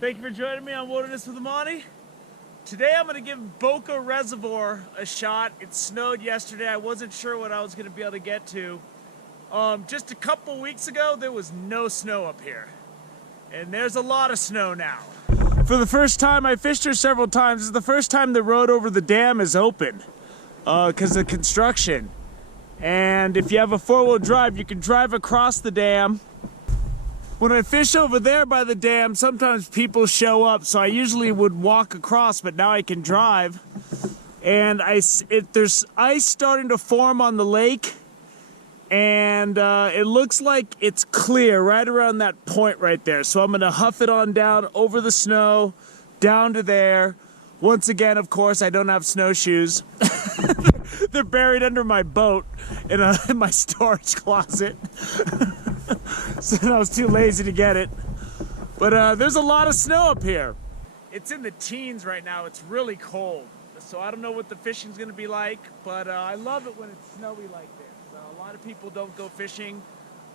Thank you for joining me on Wilderness with Amani. Today I'm going to give Boca Reservoir a shot. It snowed yesterday. I wasn't sure what I was going to be able to get to. Just a couple weeks ago, there was no snow up here. And there's a lot of snow now. For the first time, I fished here several times. This is the first time the road over the dam is open because of construction. And if you have a four-wheel drive, you can drive across the dam. When I fish over there by the dam, sometimes people show up, so I usually would walk across, but now I can drive. And there's ice starting to form on the lake, and it looks like it's clear right around that point right there. So I'm gonna huff it on down over the snow, down to there. Once again, of course, I don't have snowshoes. They're buried under my boat in my storage closet. So I was too lazy to get it. But there's a lot of snow up here. It's in the teens right now. It's really cold. So I don't know what the fishing's gonna be like, but I love it when it's snowy like this. A lot of people don't go fishing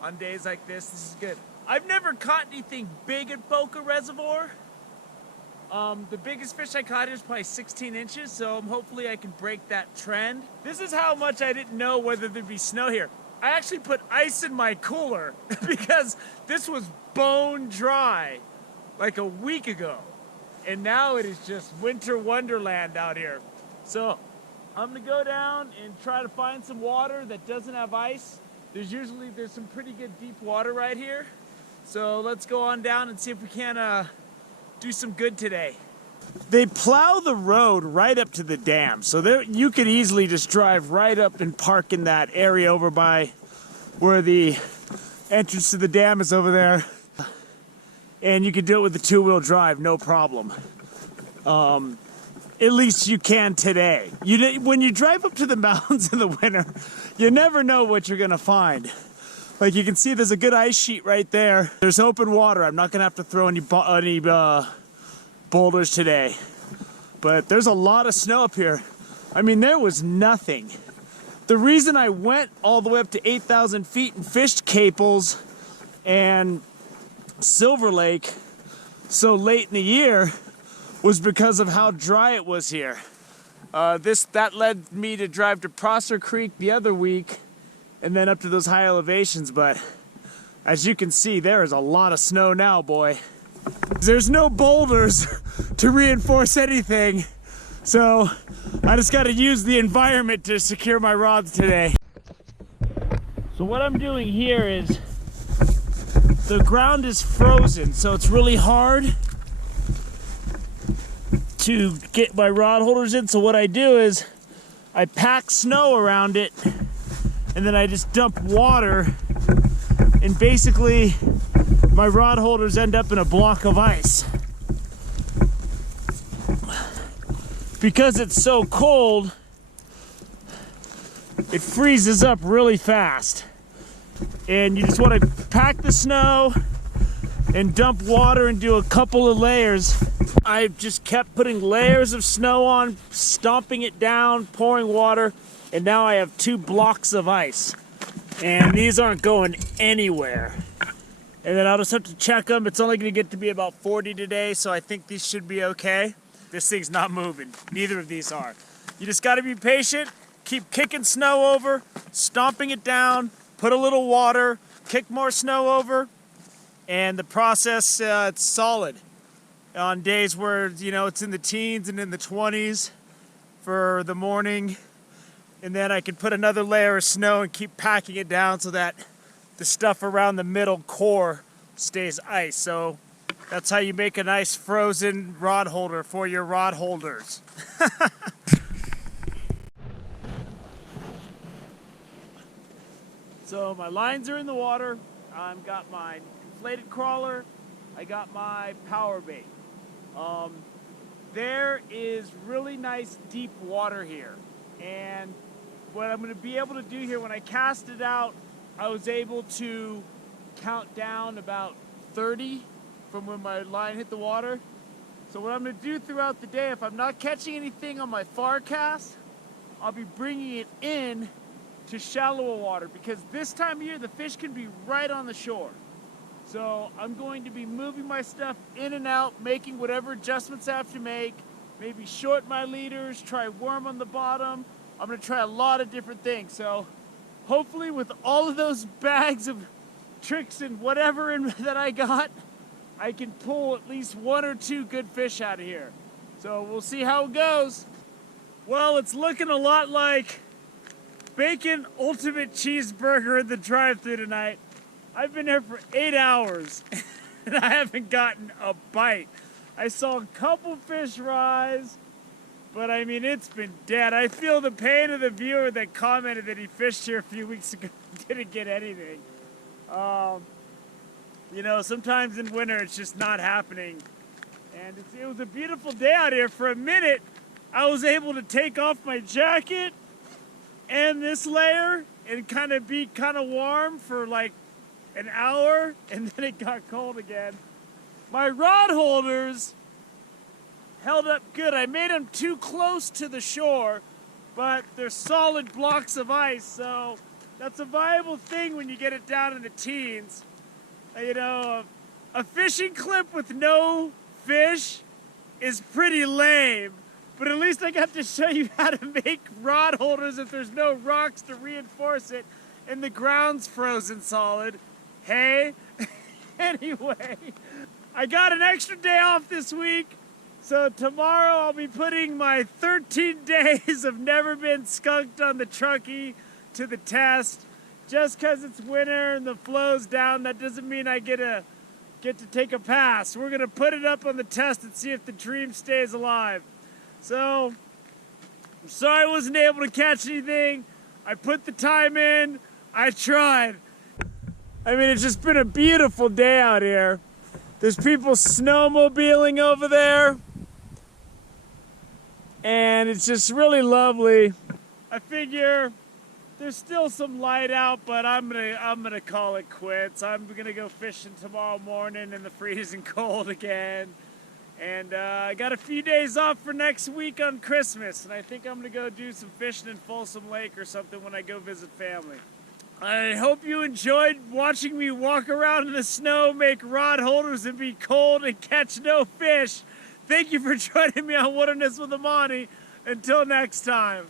on days like this. This is good. I've never caught anything big at Boca Reservoir. The biggest fish I caught here is probably 16 inches, so hopefully I can break that trend. This is how much I didn't know whether there'd be snow here. I actually put ice in my cooler because this was bone dry like a week ago. And now it is just winter wonderland out here. So I'm gonna go down and try to find some water that doesn't have ice. There's some pretty good deep water right here. So let's go on down and see if we can do some good today. They plow the road right up to the dam, so there you could easily just drive right up and park in that area over by where the entrance to the dam is over there, and you could do it with the two-wheel drive, no problem. At least you can today. When you drive up to the mountains in the winter, you never know what you're gonna find. Like you can see, there's a good ice sheet right there. There's open water. I'm not gonna have to throw any boulders today, but there's a lot of snow up here. I mean, there was nothing. The reason I went all the way up to 8,000 feet and fished Caples and Silver Lake so late in the year was because of how dry it was here. That led me to drive to Prosser Creek the other week and then up to those high elevations, but as you can see, there is a lot of snow now, boy. There's no boulders to reinforce anything, so I just gotta use the environment to secure my rods today. So what I'm doing here is, the ground is frozen, so it's really hard to get my rod holders in. So what I do is, I pack snow around it, and then I just dump water, and basically my rod holders end up in a block of ice. Because it's so cold, it freezes up really fast. And you just want to pack the snow and dump water and do a couple of layers. I've just kept putting layers of snow on, stomping it down, pouring water, and now I have 2 blocks of ice. And these aren't going anywhere. And then I'll just have to check them. It's only gonna get to be about 40 today, so I think these should be okay. This thing's not moving. Neither of these are. You just gotta be patient, keep kicking snow over, stomping it down, put a little water, kick more snow over, and the process, it's solid. On days where, it's in the teens and in the 20s for the morning, and then I can put another layer of snow and keep packing it down so that the stuff around the middle core stays ice. So that's how you make a nice frozen rod holder for your rod holders. So my lines are in the water. I've got my inflated crawler. I got my power bait. There is really nice deep water here. And what I'm gonna be able to do here, when I cast it out, I was able to count down about 30 from when my line hit the water. So what I'm gonna do throughout the day, if I'm not catching anything on my far cast, I'll be bringing it in to shallower water, because this time of year the fish can be right on the shore. So I'm going to be moving my stuff in and out, making whatever adjustments I have to make, maybe short my leaders, try worm on the bottom. I'm gonna try a lot of different things. So hopefully with all of those bags of tricks and whatever that I got, I can pull at least 1 or 2 good fish out of here. So we'll see how it goes. Well, it's looking a lot like bacon ultimate cheeseburger in the drive-thru tonight. I've been here for 8 hours and I haven't gotten a bite. I saw a couple fish rise, but I mean, it's been dead. I feel the pain of the viewer that commented that he fished here a few weeks ago and didn't get anything. You know, sometimes in winter it's just not happening. And it was a beautiful day out here. For a minute, I was able to take off my jacket and this layer and kind of be kind of warm for like an hour, and then it got cold again. My rod holders held up good. I made them too close to the shore, but they're solid blocks of ice, so that's a viable thing when you get it down in the teens. You know, a fishing clip with no fish is pretty lame, but at least I got to show you how to make rod holders if there's no rocks to reinforce it and the ground's frozen solid. Hey, anyway, I got an extra day off this week, so tomorrow I'll be putting my 13 days of never been skunked on the Truckee to the test. Just because it's winter and the flow's down, that doesn't mean I get to take a pass. We're gonna put it up on the test and see if the dream stays alive. So, I'm sorry I wasn't able to catch anything. I put the time in, I tried. I mean, it's just been a beautiful day out here. There's people snowmobiling over there, and it's just really lovely. I figure there's still some light out, but I'm gonna call it quits. I'm gonna go fishing tomorrow morning in the freezing cold again. And I got a few days off for next week on Christmas, and I think I'm gonna go do some fishing in Folsom Lake or something when I go visit family. I hope you enjoyed watching me walk around in the snow, make rod holders and be cold and catch no fish. Thank you for joining me on Wilderness with Amani. Until next time.